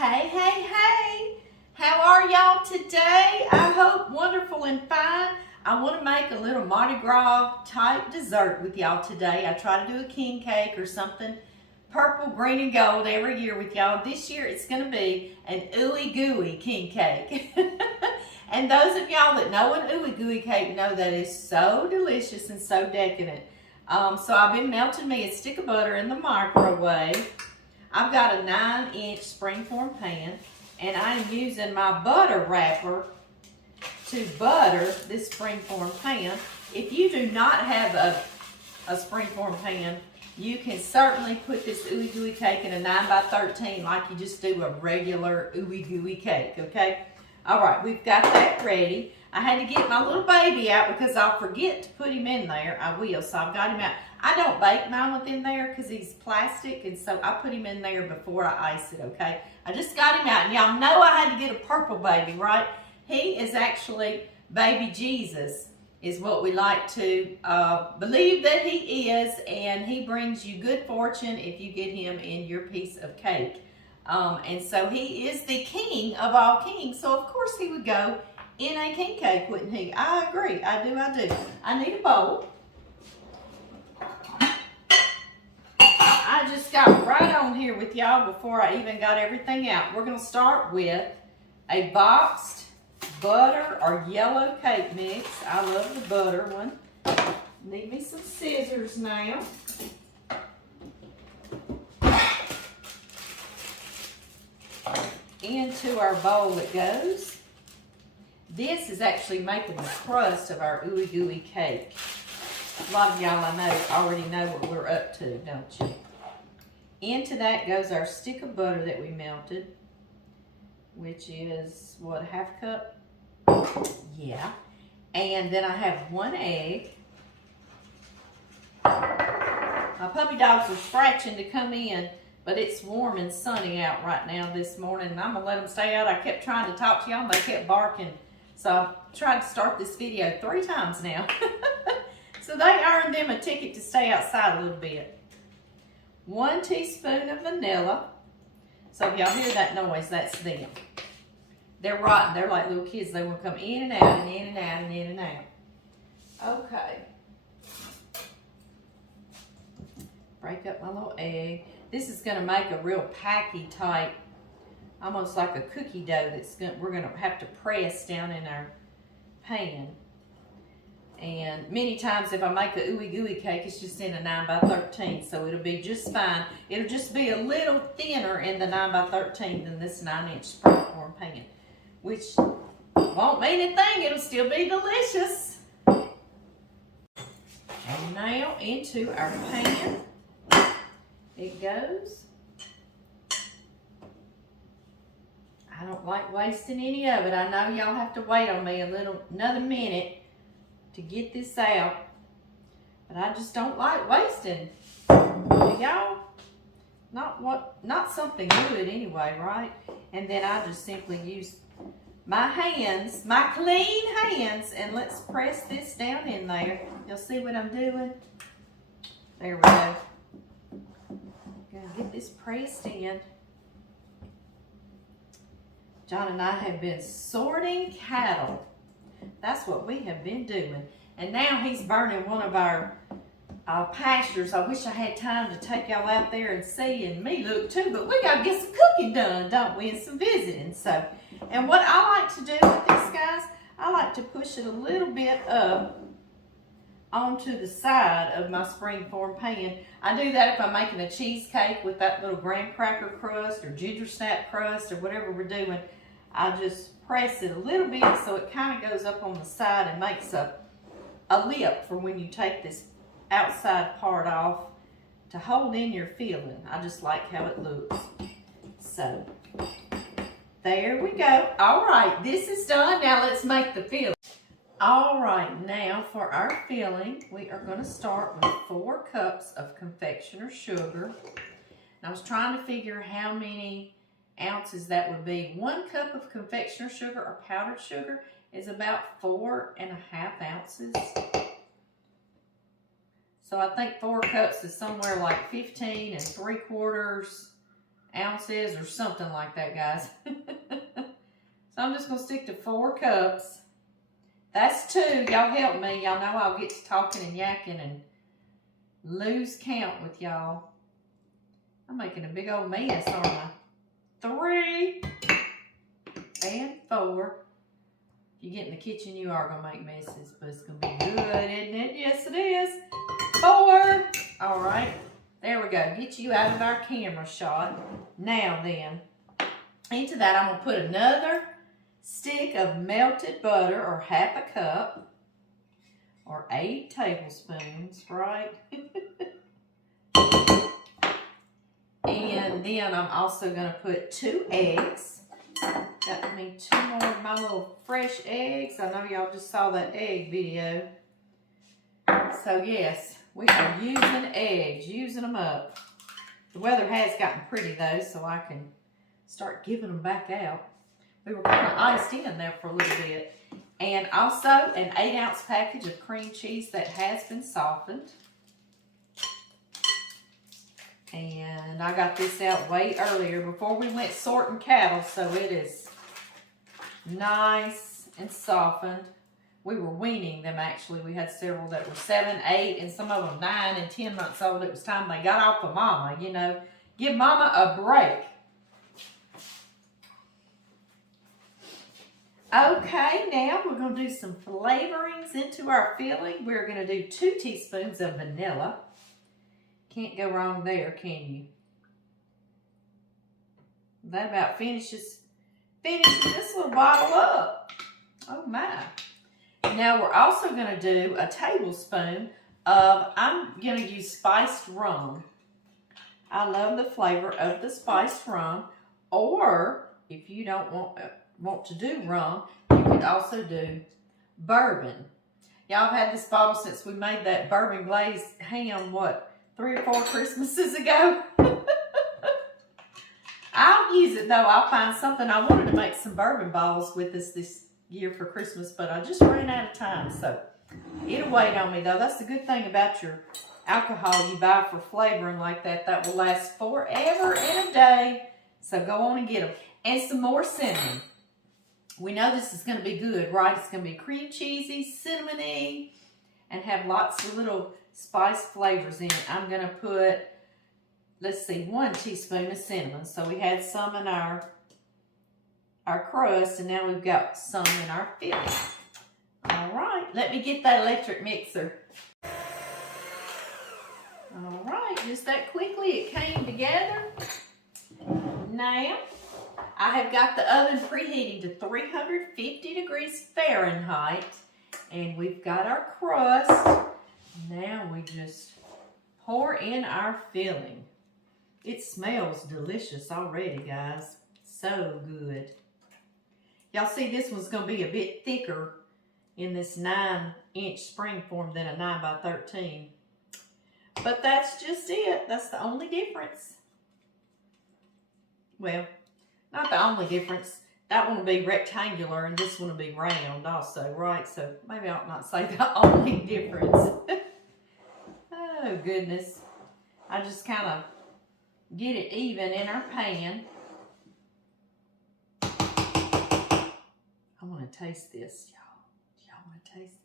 Hey, hey, hey! How are y'all today? I hope wonderful and fine. I want to make a little Mardi Gras type dessert with y'all today. I try to do a king cake or something purple, green, and gold every year with y'all. This year it's going to be an Ooey-Gooey king cake. And those of y'all that know an Ooey-Gooey cake know that is so delicious and so decadent. So I've been melting me a stick of butter in the microwave. I've got a 9-inch springform pan, and I'm using my butter wrapper to butter this springform pan. If you do not have a springform pan, you can certainly put this Ooey-Gooey cake in a 9x13 like you just do a regular Ooey-Gooey cake, okay? All right, we've got that ready. I had to get my little baby out because I'll forget to put him in there. I will, so I've got him out. I don't bake mine within there because he's plastic, and so I put him in there before I ice it, okay? I just got him out, and y'all know I had to get a purple baby, right? He is actually baby Jesus, is what we like to believe that he is, and he brings you good fortune if you get him in your piece of cake. And so he is the king of all kings, so of course he would go in a king cake, wouldn't he? I agree, I do. I need a bowl. I just got right on here with y'all before I even got everything out. We're gonna start with a boxed butter or yellow cake mix. I love the butter one. Need me some scissors now. Into our bowl it goes. This is actually making the crust of our Ooey-Gooey cake. A lot of y'all I know already know what we're up to, don't you? Into that goes our stick of butter that we melted, which is, what, a half cup? Yeah. And then I have 1 egg. My puppy dogs are scratching to come in, but it's warm and sunny out right now this morning, and I'm going to let them stay out. I kept trying to talk to y'all, and they kept barking. So I tried to start this video 3 times now. So they earned them a ticket to stay outside a little bit. 1 teaspoon of vanilla. So if y'all hear that noise, that's them. They're rotten. They're like little kids. They want to come in and out and in and out and in and out. Okay. Break up my little egg. This is going to make a real packy type, almost like a cookie dough we're going to have to press down in our pan. And many times if I make a Ooey-Gooey cake, it's just in a 9x13, so it'll be just fine. It'll just be a little thinner in the 9x13 than this 9-inch springform pan, which won't mean a thing. It'll still be delicious. And now into our pan it goes. I don't like wasting any of it. I know y'all have to wait on me another minute to get this out, but I just don't like wasting. Y'all, not something good anyway, right? And then I just simply use my hands, my clean hands, and let's press this down in there. You'll see what I'm doing. There we go. Gonna get this pressed in. John and I have been sorting cattle. That's what we have been doing. And now he's burning one of our pastures. I wish I had time to take y'all out there and see, and me look too, but we gotta get some cooking done, don't we, and some visiting. So, and what I like to do with this, guys, I like to push it a little bit up onto the side of my springform pan. I do that if I'm making a cheesecake with that little graham cracker crust or ginger snap crust or whatever we're doing. I just press it a little bit so it kind of goes up on the side and makes a lip for when you take this outside part off to hold in your filling. I just like how it looks. So, there we go. All right, this is done. Now let's make the filling. All right, now for our filling, we are going to start with 4 cups of confectioner sugar. And I was trying to figure how many ounces that would be. 1 cup of confectioner sugar or powdered sugar is about 4.5 ounces. So I think 4 cups is somewhere like 15 3/4 ounces or something like that, guys. So I'm just going to stick to 4 cups. That's 2. Y'all help me. Y'all know I'll get to talking and yakking and lose count with y'all. I'm making a big old mess, aren't I? 3 and 4. If you get in the kitchen, you are going to make messes, but it's going to be good, isn't it? Yes, it is. 4. All right. There we go. Get you out of our camera shot. Now then, into that I'm going to put another stick of melted butter, or half a cup, or 8 tablespoons, right? And then I'm also going to put 2 eggs. Got me 2 more of my little fresh eggs. I know y'all just saw that egg video. So yes, we are using eggs, using them up. The weather has gotten pretty though, so I can start giving them back out. We were kind of iced in there for a little bit. And also an 8-ounce package of cream cheese that has been softened. And I got this out way earlier before we went sorting cattle, so it is nice and softened. We were weaning them actually. We had several that were 7, 8, and some of them 9 and 10 months old. It was time they got off of mama, you know. Give mama a break. Okay, now we're going to do some flavorings into our filling. We're going to do 2 teaspoons of vanilla. Can't go wrong there, can you? That about finishes this little bottle up. Oh my. Now we're also going to do a tablespoon of, I'm going to use spiced rum. I love the flavor of the spiced rum. Or if you don't want to do rum, you could also do bourbon. Y'all have had this bottle since we made that bourbon glazed ham, what, 3 or 4 Christmases ago? I'll use it though. I'll find something. I wanted to make some bourbon bottles with us this year for Christmas, but I just ran out of time, so it'll wait on me though. That's the good thing about your alcohol you buy for flavoring like that. That will last forever and a day. So go on and get them. And some more cinnamon. We know this is going to be good, right? It's going to be cream cheesy, cinnamony, and have lots of little spice flavors in it. I'm going to put, let's see, 1 teaspoon of cinnamon. So we had some in our crust, and now we've got some in our filling. All right, let me get that electric mixer. All right, just that quickly it came together. Now, I have got the oven preheating to 350 degrees Fahrenheit, and we've got our crust. Now we just pour in our filling. It smells delicious already, guys. So good. Y'all see this one's going to be a bit thicker in this 9-inch spring form than a 9 by 13. But that's just it. That's the only difference. Well, not the only difference. That one will be rectangular and this one will be round also, right? So maybe I ought not say the only difference. Oh, goodness. I just kind of get it even in our pan. I want to taste this, y'all. Y'all want to taste it?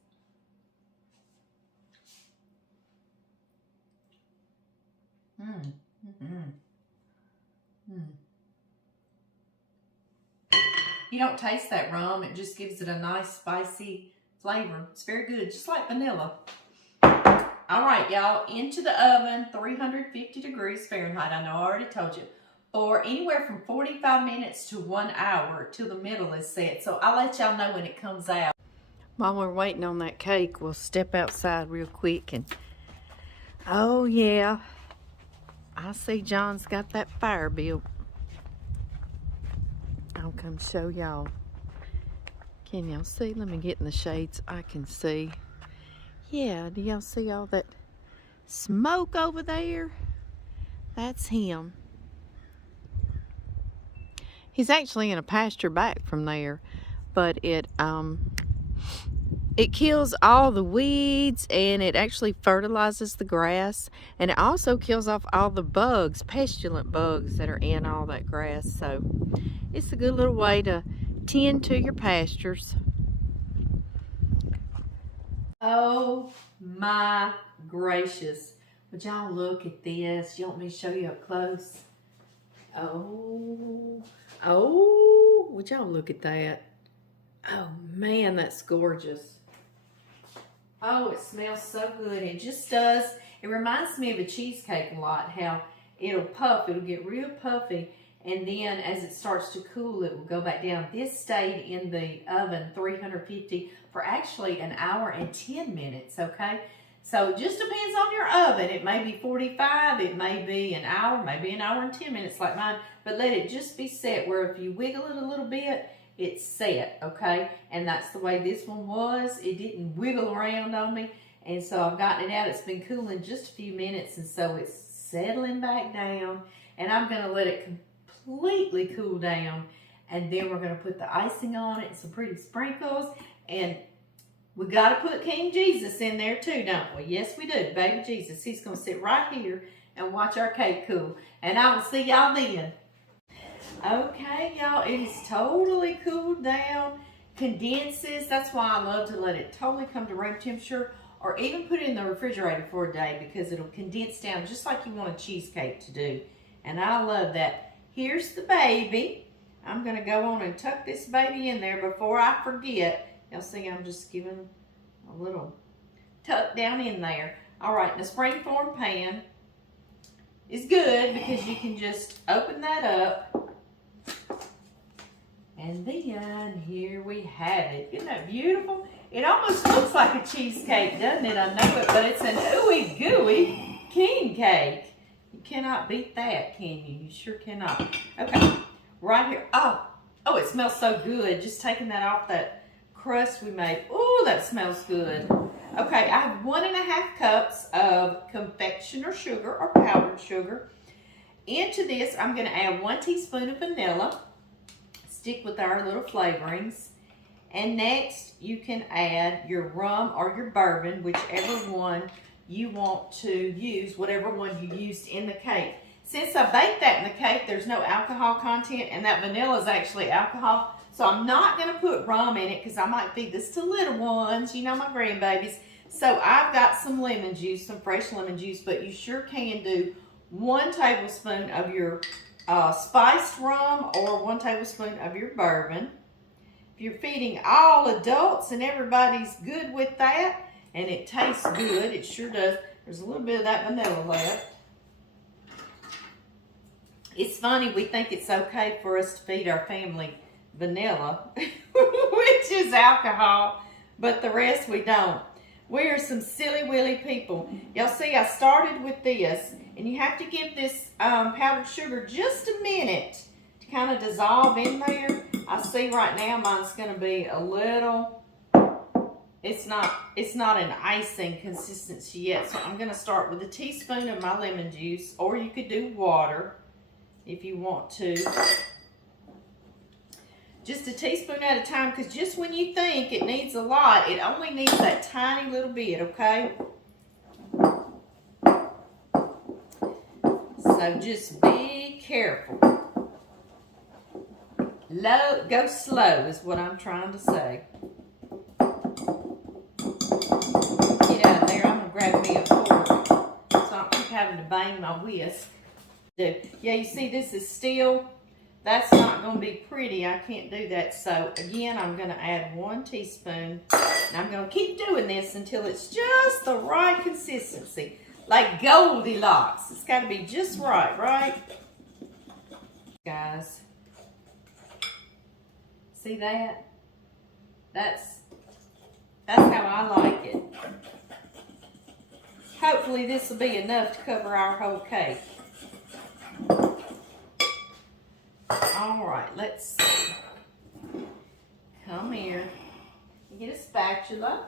You don't taste that rum. It just gives it a nice spicy flavor. It's very good, just like vanilla. All right, y'all, into the oven, 350 degrees Fahrenheit. I know I already told you. For anywhere from 45 minutes to 1 hour till the middle is set. So I'll let y'all know when it comes out. While we're waiting on that cake, we'll step outside real quick and, oh yeah, I see John's got that fire built. I'll come show y'all. Can y'all see? Let me get in the shades. I can see. Yeah, do y'all see all that smoke over there? That's him. He's actually in a pasture back from there, but It kills all the weeds, and it actually fertilizes the grass, and it also kills off all the bugs, pestilent bugs that are in all that grass. So it's a good little way to tend to your pastures. Oh my gracious. Would y'all look at this? You want me to show you up close? Oh, would y'all look at that? Oh man, that's gorgeous. Oh, it smells so good. It just does. It reminds me of a cheesecake a lot, how it'll puff. It'll get real puffy, and then as it starts to cool, it will go back down. This stayed in the oven, 350, for actually an hour and 10 minutes, okay? So it just depends on your oven. It may be 45, it may be an hour, maybe an hour and 10 minutes like mine, but let it just be set where if you wiggle it a little bit, it's set, okay? And that's the way this one was. It didn't wiggle around on me. And so I've gotten it out. It's been cooling just a few minutes, and so it's settling back down. And I'm going to let it completely cool down. And then we're going to put the icing on it and some pretty sprinkles. And we got to put King Jesus in there too, don't we? Yes, we do. Baby Jesus. He's going to sit right here and watch our cake cool. And I will see y'all then. Okay, y'all, it is totally cooled down, condenses. That's why I love to let it totally come to room temperature, or even put it in the refrigerator for a day, because it'll condense down just like you want a cheesecake to do. And I love that. Here's the baby. I'm going to go on and tuck this baby in there before I forget. Y'all see I'm just giving a little tuck down in there. All right, the springform pan is good because you can just open that up. And then here we have it. Isn't that beautiful? It almost looks like a cheesecake, doesn't it? I know it, but it's an ooey-gooey king cake. You cannot beat that, can you? You sure cannot. Okay, right here. Oh, it smells so good. Just taking that off that crust we made. Oh, that smells good. Okay, I have 1.5 cups of confectioner sugar or powdered sugar. Into this, I'm going to add 1 teaspoon of vanilla. Stick with our little flavorings. And next, you can add your rum or your bourbon, whichever one you want to use, whatever one you used in the cake. Since I baked that in the cake, there's no alcohol content, and that vanilla is actually alcohol. So I'm not going to put rum in it because I might feed this to little ones, you know, my grandbabies. So I've got some lemon juice, some fresh lemon juice, but you sure can do 1 tablespoon of your spiced rum or 1 tablespoon of your bourbon. If you're feeding all adults and everybody's good with that and it tastes good, it sure does. There's a little bit of that vanilla left. It's funny, we think it's okay for us to feed our family vanilla, which is alcohol, but the rest we don't. We are some silly willy people. Y'all see, I started with this, and you have to give this powdered sugar just a minute to kind of dissolve in there. I see right now mine's going to be a little, it's not an icing consistency yet, so I'm going to start with a teaspoon of my lemon juice, or you could do water if you want to. Just a teaspoon at a time, because just when you think it needs a lot, it only needs that tiny little bit, okay? So just be careful. Go slow is what I'm trying to say. Get out of there. I'm going to grab me a fork so I don't keep having to bang my whisk. Yeah, you see this is still... That's not going to be pretty. I can't do that. So, again, I'm going to add 1 teaspoon. And I'm going to keep doing this until it's just the right consistency. Like Goldilocks. It's got to be just right, right? Guys. See that? That's how I like it. Hopefully, this will be enough to cover our whole cake. All right, let's see. Come here. Get a spatula.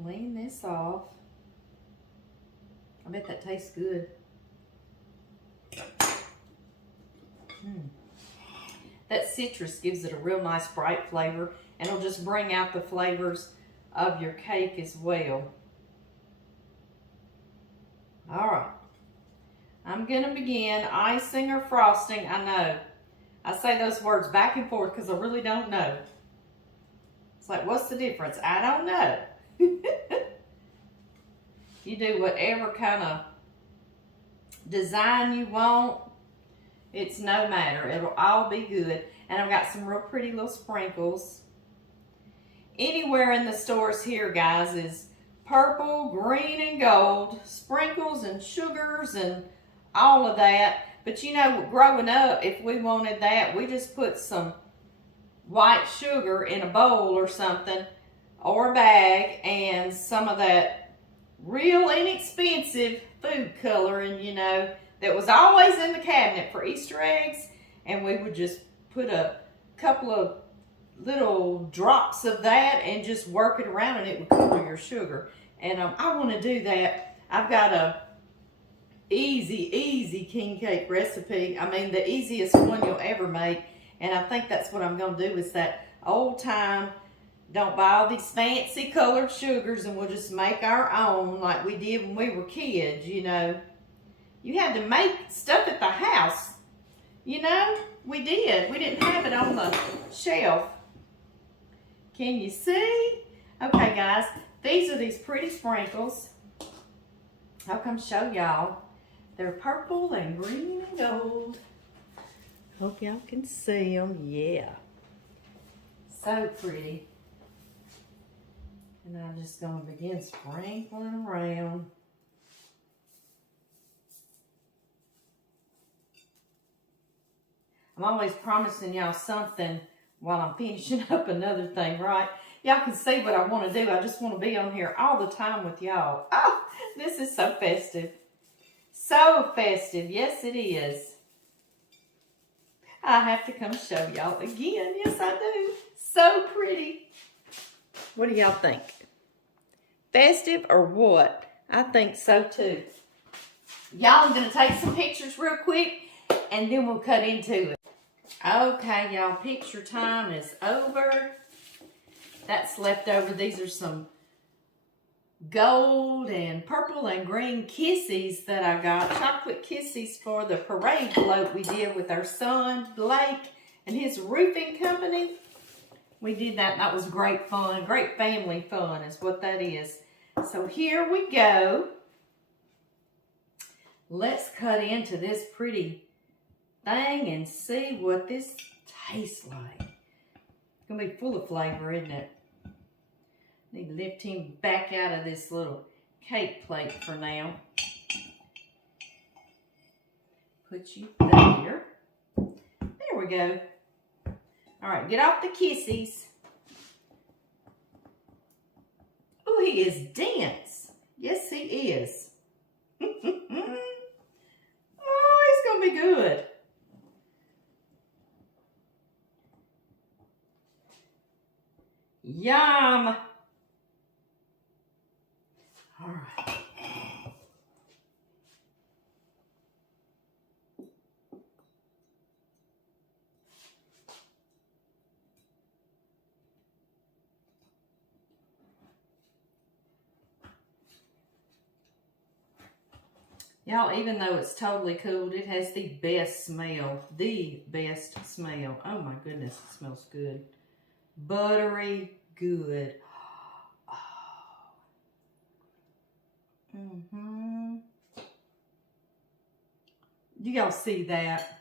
Clean this off. I bet that tastes good. That citrus gives it a real nice bright flavor, and it'll just bring out the flavors of your cake as well. All right. I'm going to begin icing or frosting. I know. I say those words back and forth because I really don't know. It's like, what's the difference? I don't know. You do whatever kind of design you want. It's no matter. It'll all be good. And I've got some real pretty little sprinkles. Anywhere in the stores here, guys, is purple, green, and gold. Sprinkles and sugars and all of that. But you know, growing up, if we wanted that, we just put some white sugar in a bowl or something, or a bag, and some of that real inexpensive food coloring, you know, that was always in the cabinet for Easter eggs, and we would just put a couple of little drops of that and just work it around, and it would color your sugar. And I want to do that. I've got a easy king cake recipe. I mean, the easiest one you'll ever make. And I think that's what I'm going to do, is that old time, don't buy all these fancy colored sugars, and we'll just make our own like we did when we were kids, you know. You had to make stuff at the house, you know. We did. We didn't have it on the shelf. Can you see? Okay, guys, these are these pretty sprinkles. I'll come show y'all. They're purple and green and gold. Hope y'all can see them. Yeah. So pretty. And I'm just going to begin sprinkling around. I'm always promising y'all something while I'm finishing up another thing, right? Y'all can see what I want to do. I just want to be on here all the time with y'all. Oh, this is so festive. So festive. Yes, it is. I have to come show y'all again. Yes, I do. So pretty. What do y'all think? Festive or what? I think so too. Y'all, I'm going to take some pictures real quick, and then we'll cut into it. Okay, y'all, picture time is over. That's left over. These are some gold and purple and green kissies that I got. Chocolate kissies for the parade float we did with our son, Blake, and his roofing company. We did that, and that was great fun. Great family fun is what that is. So here we go. Let's cut into this pretty thing and see what this tastes like. It's going to be full of flavor, isn't it? Need to lift him back out of this little cake plate for now. Put you there. There we go. All right, get off the kissies. Oh, he is dense. Yes, he is. Oh, he's going to be good. Yum. All right. Y'all, even though it's totally cooled, it has the best smell. The best smell. Oh my goodness, it smells good. Buttery good. You y'all see that?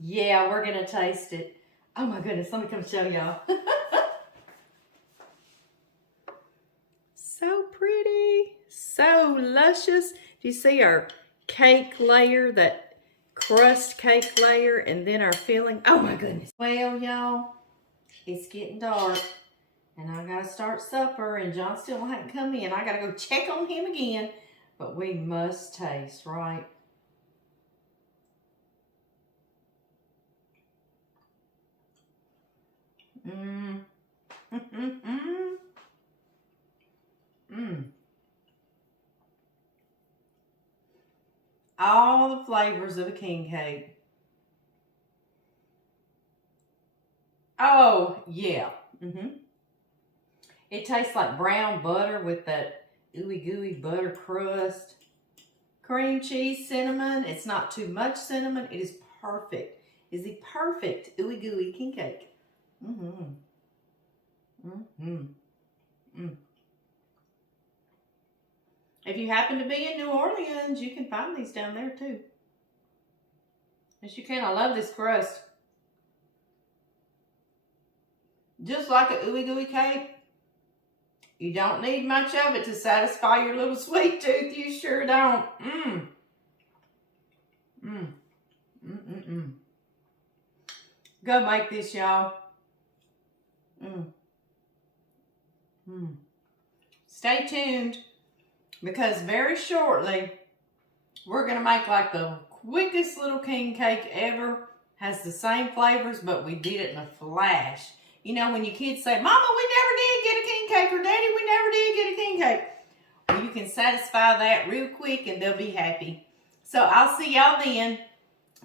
Yeah, we're gonna taste it. Oh my goodness, let me come show y'all. So pretty, so luscious. Do you see our cake layer, that crust cake layer, and then our filling? Oh my goodness. Well, y'all, it's getting dark, and I gotta start supper, and John still hasn't come in. I gotta go check on him again, but we must taste, right? all the flavors of a king cake. Oh, yeah. It tastes like brown butter with that ooey-gooey butter crust. Cream cheese, cinnamon. It's not too much cinnamon. It is perfect. It's the perfect ooey-gooey king cake. If you happen to be in New Orleans, you can find these down there too. Yes, you can. I love this crust. Just like an ooey-gooey cake, you don't need much of it to satisfy your little sweet tooth. You sure don't. Go make this, y'all. Stay tuned, because very shortly we're going to make like the quickest little king cake ever. Has the same flavors, but we did it in a flash. You know, when your kids say, Mama, we never did get a king cake, or Daddy, we never did get a king cake. Well, you can satisfy that real quick and they'll be happy. So I'll see y'all then.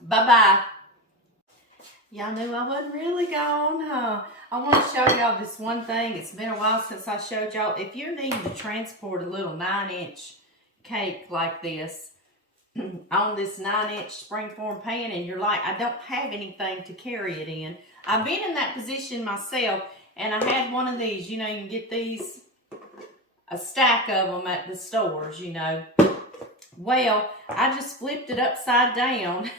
Bye-bye. Y'all knew I wasn't really gone, huh? I want to show y'all this one thing. It's been a while since I showed y'all. If you're needing to transport a little 9-inch cake like this on this 9-inch springform pan, and you're like, I don't have anything to carry it in. I've been in that position myself, and I had one of these. You know, you can get these, a stack of them at the stores, you know. Well, I just flipped it upside down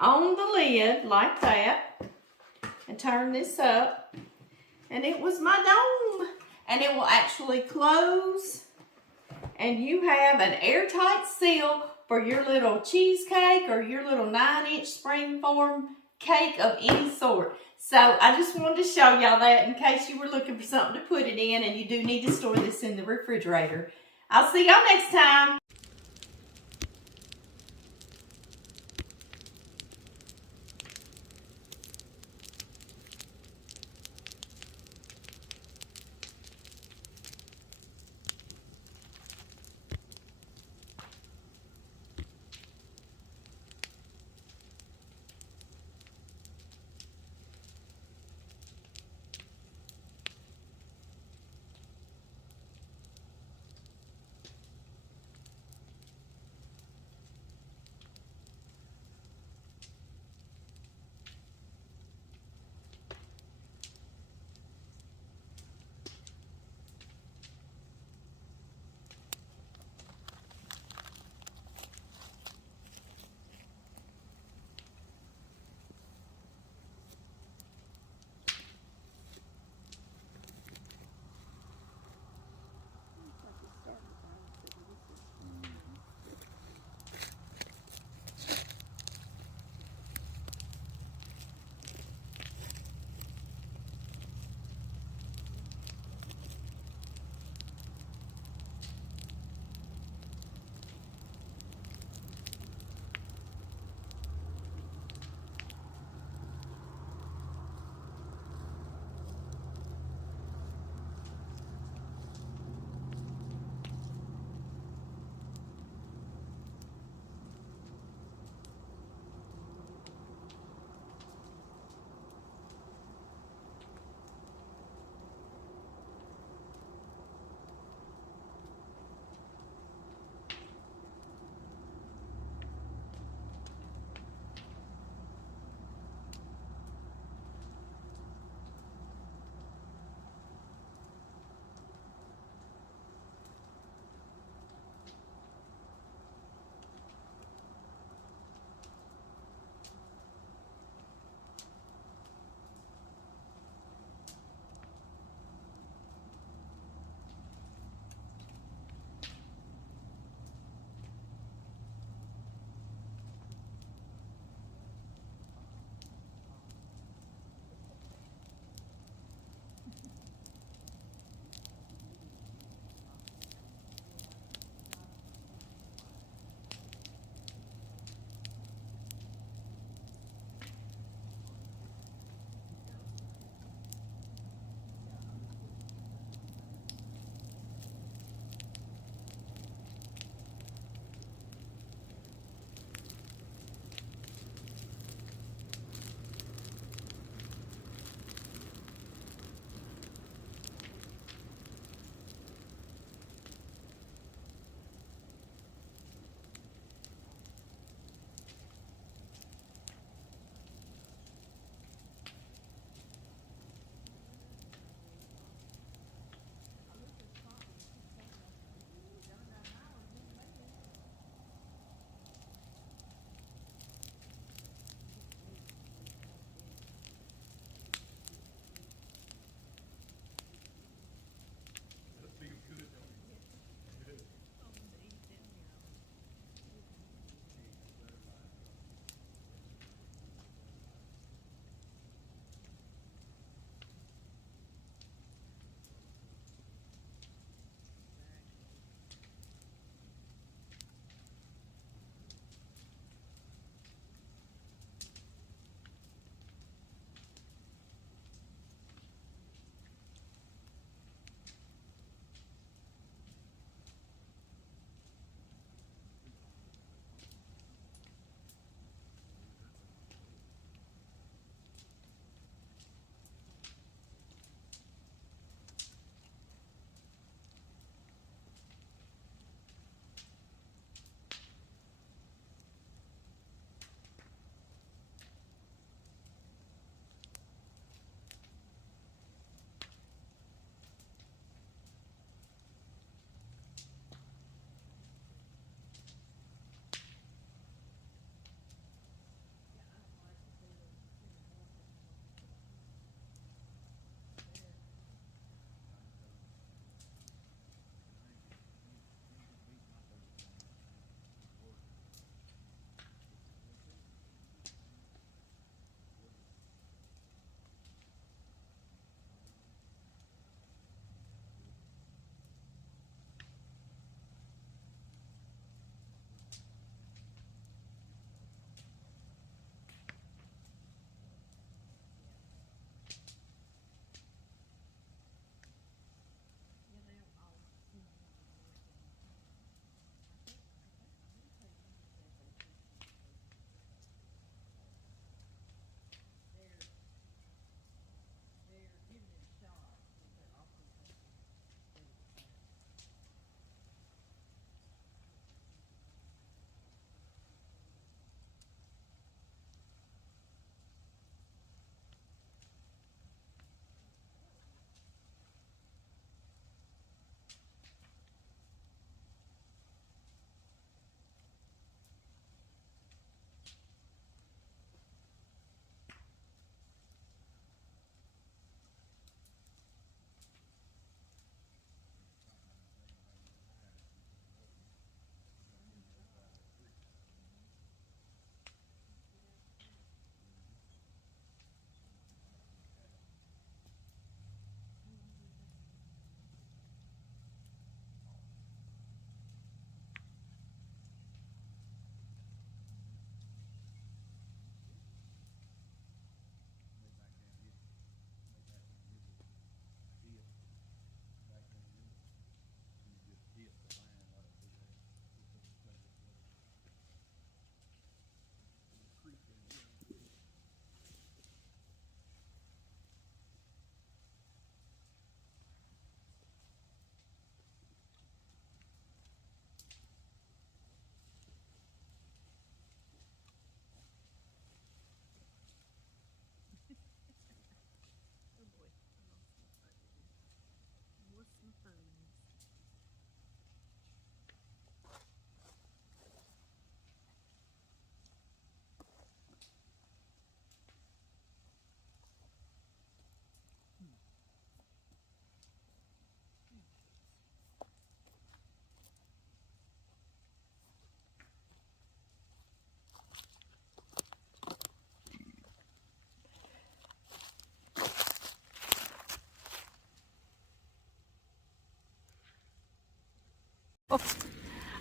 on the lid like that and turned this up, and it was my dome. And it will actually close, and you have an airtight seal for your little cheesecake or your little 9-inch springform cake of any sort. So I just wanted to show y'all that in case you were looking for something to put it in, and you do need to store this in the refrigerator. I'll see y'all next time.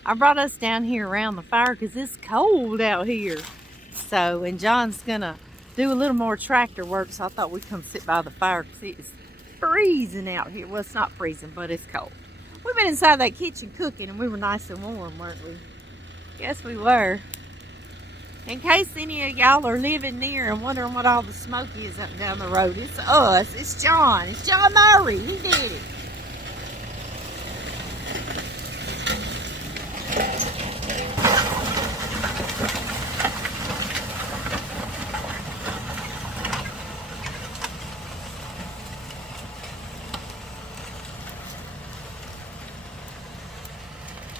I brought us down here around the fire because it's cold out here. So, and John's gonna do a little more tractor work, so I thought we'd come sit by the fire because it's freezing out here. Well, it's not freezing, but it's cold. We've been inside that kitchen cooking and we were nice and warm, weren't we? Yes, we were. In case any of y'all are living near and wondering what all the smoke is up and down the road, it's us. It's John. It's John Murray. He did it.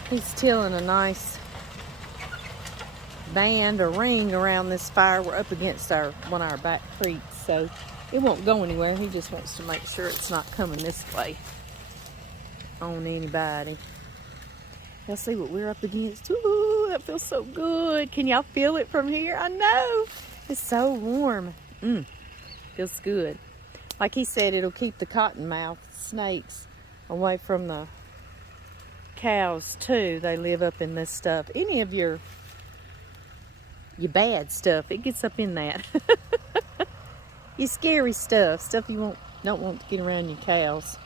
He's tilling a nice band or ring around this fire. We're up against one of our back creeks, so it won't go anywhere. He just wants to make sure it's not coming this way on anybody. Y'all see what we're up against? Ooh, that feels so good. Can y'all feel it from here? I know. It's so warm. Feels good. Like he said, it'll keep the cottonmouth snakes away from the cows too. They live up in this stuff. Any of your bad stuff, it gets up in that. Your scary stuff you don't want to get around your cows.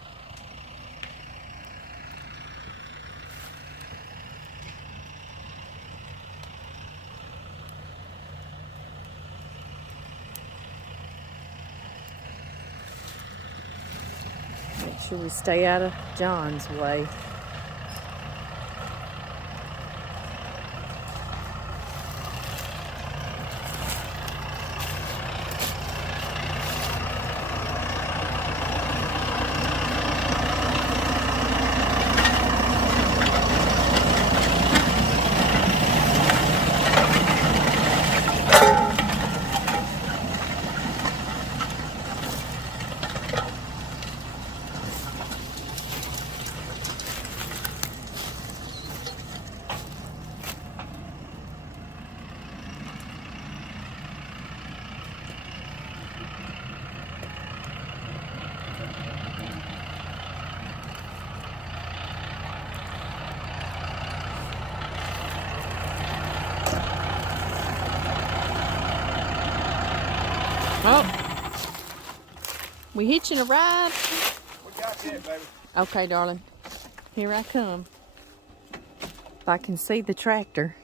Make sure we stay out of John's way. Oh, we hitching a ride? We got that, baby. Okay, darling. Here I come. If I can see the tractor.